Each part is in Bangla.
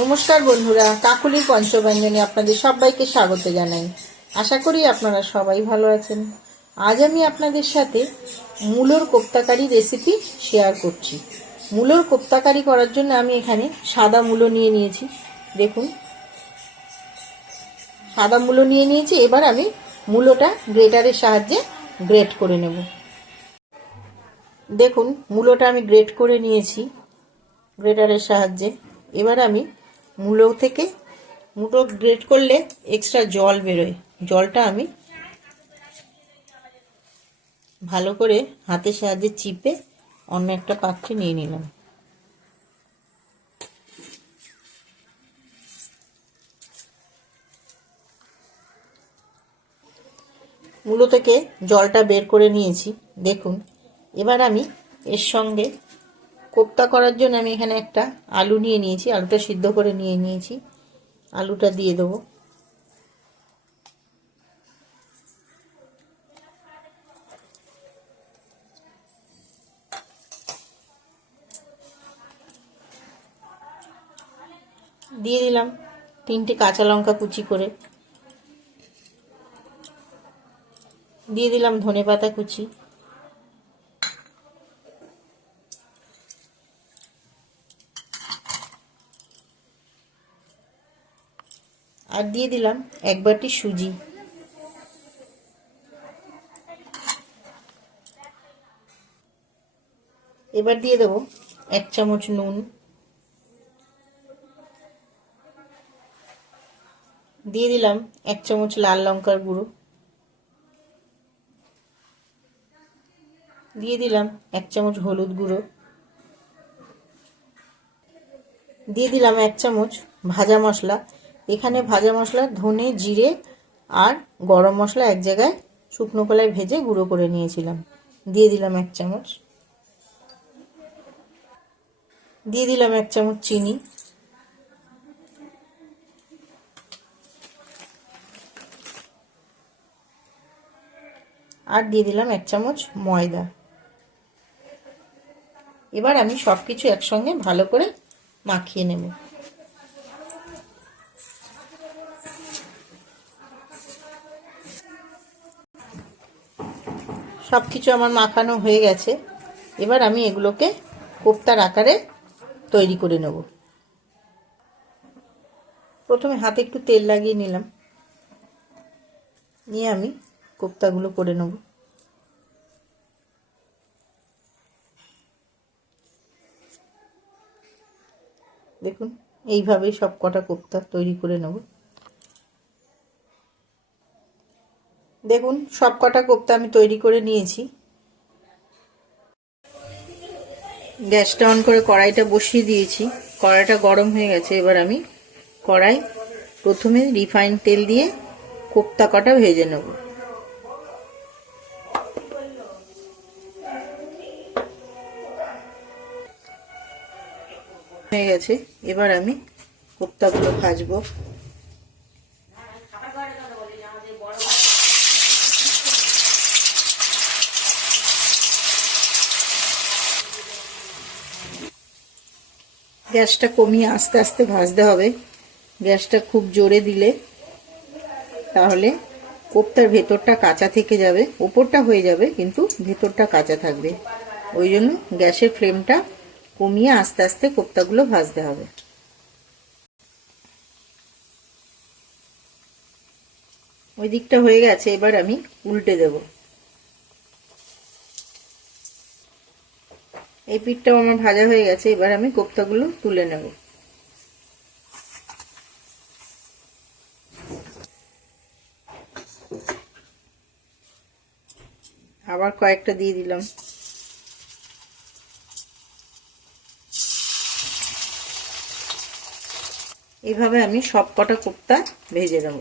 নমস্কার বন্ধুরা, কাকুলির পঞ্চব্যঞ্জনে আপনাদের সবাইকে স্বাগত জানাই। আশা করি আপনারা সবাই ভালো আছেন। আজ আমি আপনাদের সাথে মূলোর কোপ্তাকারি রেসিপি শেয়ার করছি। মূলোর কোপ্তাকারি করার জন্য আমি এখানে সাদা মূলো নিয়ে নিয়েছি। দেখুন, সাদা মূলো নিয়ে নিয়েছি। এবার আমি মূলোটা গ্রেটারের সাহায্যে গ্রেট করে নেব। দেখুন, মূলোটা আমি গ্রেট করে নিয়েছি গ্রেটারের সাহায্যে। এবার আমি মূলো গ্রেট করলে এক্সট্রা জল বেরোয়, জলটা আমি ভালো করে হাতের সাহায্যে চিপে অন্য একটা পাত্রে নিয়ে নিলাম। মূলো থেকে জলটা বের করে নিয়েছি। দেখুন, এবার আমি এর সঙ্গে কোপ্তা করার জন্য আমি এখানে একটা আলু নিয়ে নিয়েছি। আলুটা সিদ্ধ করে নিয়ে নিয়েছি। আলুটা দিয়ে দেবো। দিয়ে দিলাম 3টে কাঁচা লঙ্কা কুচি করে। দিয়ে দিলাম ধনেপাতা কুচি। আর দিয়ে দিলাম 1 বাটি সুজি। এবার দিয়ে দেবো 1 চামচ নুন। দিয়ে দিলাম 1 চামচ লাল লঙ্কার গুঁড়ো। দিয়ে দিলাম 1 চামচ হলুদ গুঁড়ো। দিয়ে দিলাম 1 চামচ ভাজা মশলা। এখানে ভাজা মশলা ধনে, জিরে আর গরম মশলা এক জায়গায় শুকনো কলায় ভেজে গুঁড়ো করে নিয়েছিলাম। দিয়ে দিলাম 1 চামচ। দিয়ে দিলাম 1 চামচ চিনি। আর দিয়ে দিলাম 1 চামচ ময়দা। এবার আমি সবকিছু একসঙ্গে ভালো করে মাখিয়ে নেব। সবকিছু আমার মাখানো হয়ে গেছে। এবার আমি এগুলোকে কোপ্তার আকারে তৈরি করে নেব। প্রথমে হাতে একটু তেল লাগিয়ে নিলাম, নিয়ে আমি কোপ্তাগুলো করে নেব। দেখুন, এইভাবেই সব কটা কোপ্তা তৈরি করে নেব। দেখুন, সব কটা কোপ্তা আমি তৈরি করে নিয়েছি। গ্যাসটা অন করে কড়াইটা বসিয়ে দিয়েছি। কড়াইটা গরম হয়ে গেছে। এবার আমি প্রথমে রিফাইন তেল দিয়ে কোপ্তা কটা ভেজে নেব। হয়ে গেছে। এবার আমি কোপ্তাগুলো ভাজবো। গ্যাসটা কমিয়ে আস্তে আস্তে ভাজতে হবে। গ্যাসটা খুব জোরে দিলে তাহলে কোপ্তার ভেতরটা কাঁচা থেকে যাবে। ওপরটা হয়ে যাবে কিন্তু ভেতরটা কাঁচা থাকবে। ওই জন্য গ্যাসের ফ্লেমটা কমিয়ে আস্তে আস্তে কোপ্তাগুলো ভাজতে হবে। ওই দিকটা হয়ে গেছে। এবার আমি উল্টে দেব। এই পিঠটাও আমার ভাজা হয়ে গেছে। এবার আমি কোপ্তাগুলো তুলে নেব। আবার কয়েকটা দিয়ে দিলাম। এইভাবে আমি সব কটা কোপ্তা ভেজে নেব।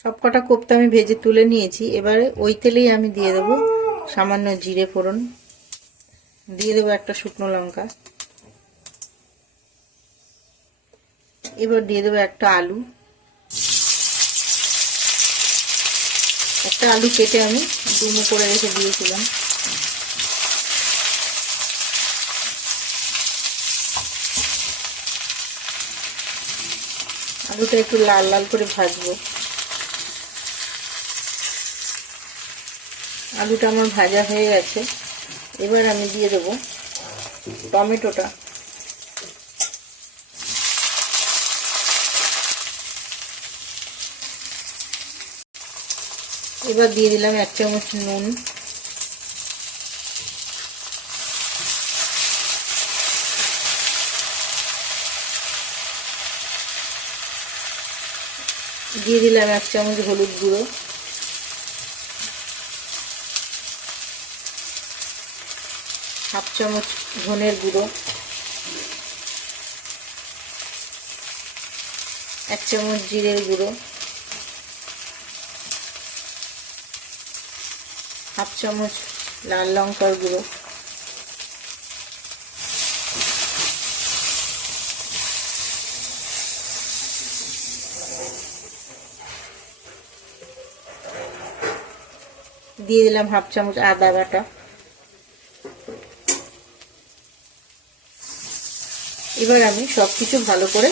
সব কটা কোপ্তা আমি ভেজে তুলে নিয়েছি। এবারে ওই তেলেই আমি দিয়ে দেবো সামান্য জিরে ফোড়ন। দিয়ে দেবো একটা শুকনো লঙ্কা। এবার দিয়ে দেবো একটা আলু। একটা আলু কেটে আমি ডুমো করে রেখে দিয়েছিলাম। আলুটা একটু লাল লাল করে ভাজবো। আলুটা আমার ভাজা হয়ে গেছে। এবার আমি দিয়ে দেবো টমেটোটা। এবার দিয়ে দিলাম 1 চামচ নুন, দিয়ে দিলাম 1 চামচ হলুদ গুঁড়ো, হাফ চামচ ধনের গুঁড়ো, 1 চামচ জিরের গুঁড়ো, হাফ চামচ লাল লঙ্কার গুঁড়ো, দিয়ে দিলাম হাফ চামচ আদা বাটা। এবার আমি সবকিছু ভালো করে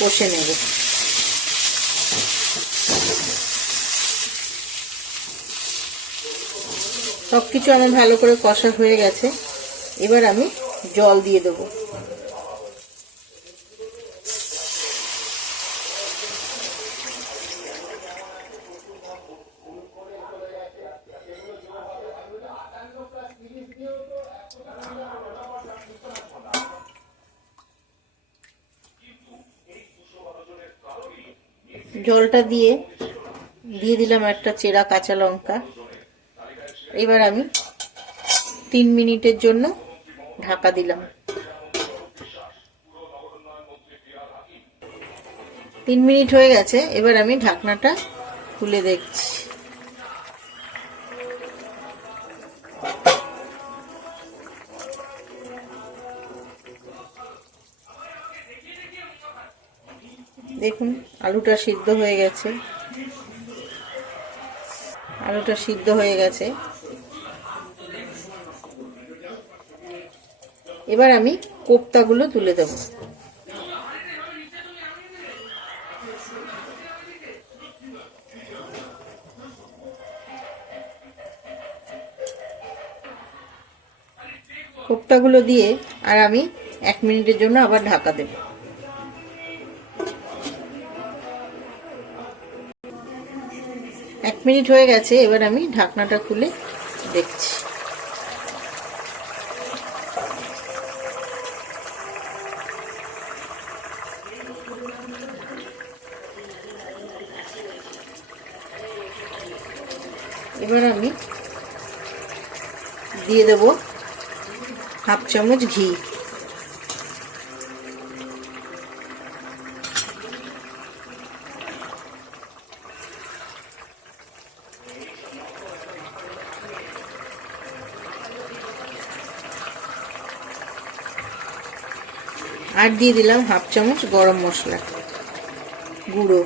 কষে নেব। সবকিছু আমার ভালো করে কষা হয়ে গেছে। এবার আমি জল দিয়ে দেবো। জলটা দিয়ে দিলাম একটা চেরা কাঁচা লঙ্কা। এবার আমি 3 মিনিটের জন্য ঢাকা দিলাম। 3 মিনিট হয়ে গেছে। এবার আমি ঢাকনাটা খুলে দেখছি। দেখুন আলুটা সিদ্ধ হয়ে গেছে। আলুটা সিদ্ধ হয়ে গেছে। এবার আমি কোপ্তাগুলো তুলে দেব। কোপ্তাগুলো দিয়ে আর আমি 1 মিনিটের জন্য আবার ঢাকা দেব। 1 মিনিট হয়ে গেছে। এবার আমি ঢাকনাটা খুলে দেখছি। এবার আমি দিয়ে দেব হাফ চামচ ঘি। আর দিয়ে দিলাম হাফ চামচ গরম মশলা গুঁড়ো।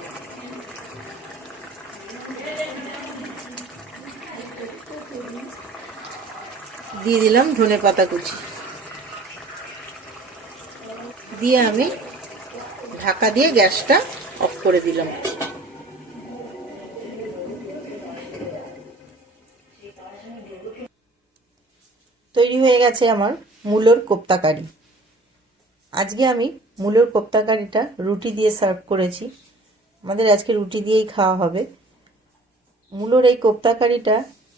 দিয়ে দিলাম ধনেপাতা কুচি। দিয়ে আমি ঢাকা দিয়ে গ্যাসটা অফ করে দিলাম। তৈরি হয়ে গেছে আমার মূলোর কোপ্তা কারি। আজকে আমি মূলোর কোপ্তা কারিটা রুটি দিয়ে সার্ভ করেছি। আমাদের আজকে রুটি দিয়েই খাওয়া হবে। মূলোর এই কোপ্তা কারিটা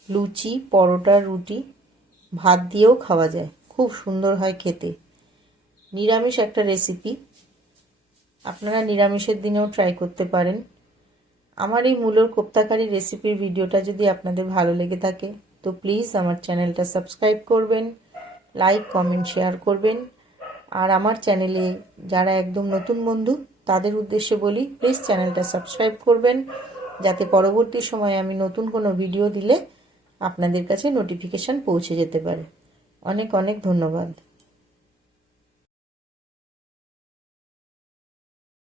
লুচি, পরোটা, রুটি, ভাত দিয়েও খাওয়া যায়। খুব সুন্দর হয় খেতে। নিরামিষ একটা রেসিপি। আপনারা নিরামিষের দিনেও ট্রাই করতে পারেন। আমার এই মূলোর কোপ্তা কারি রেসিপির ভিডিওটা যদি আপনাদের ভালো লেগে থাকে তো প্লিজ আমার চ্যানেলটা সাবস্ক্রাইব করবেন, লাইক, কমেন্ট, শেয়ার করবেন। আর আমার চ্যানেলে যারা একদম নতুন বন্ধু তাদের উদ্দেশ্যে বলি, প্লিজ চ্যানেলটা সাবস্ক্রাইব করবেন, যাতে পরবর্তী সময়ে আমি নতুন কোনো ভিডিও দিলে আপনাদের কাছে নোটিফিকেশান পৌঁছে যেতে পারে। অনেক অনেক ধন্যবাদ।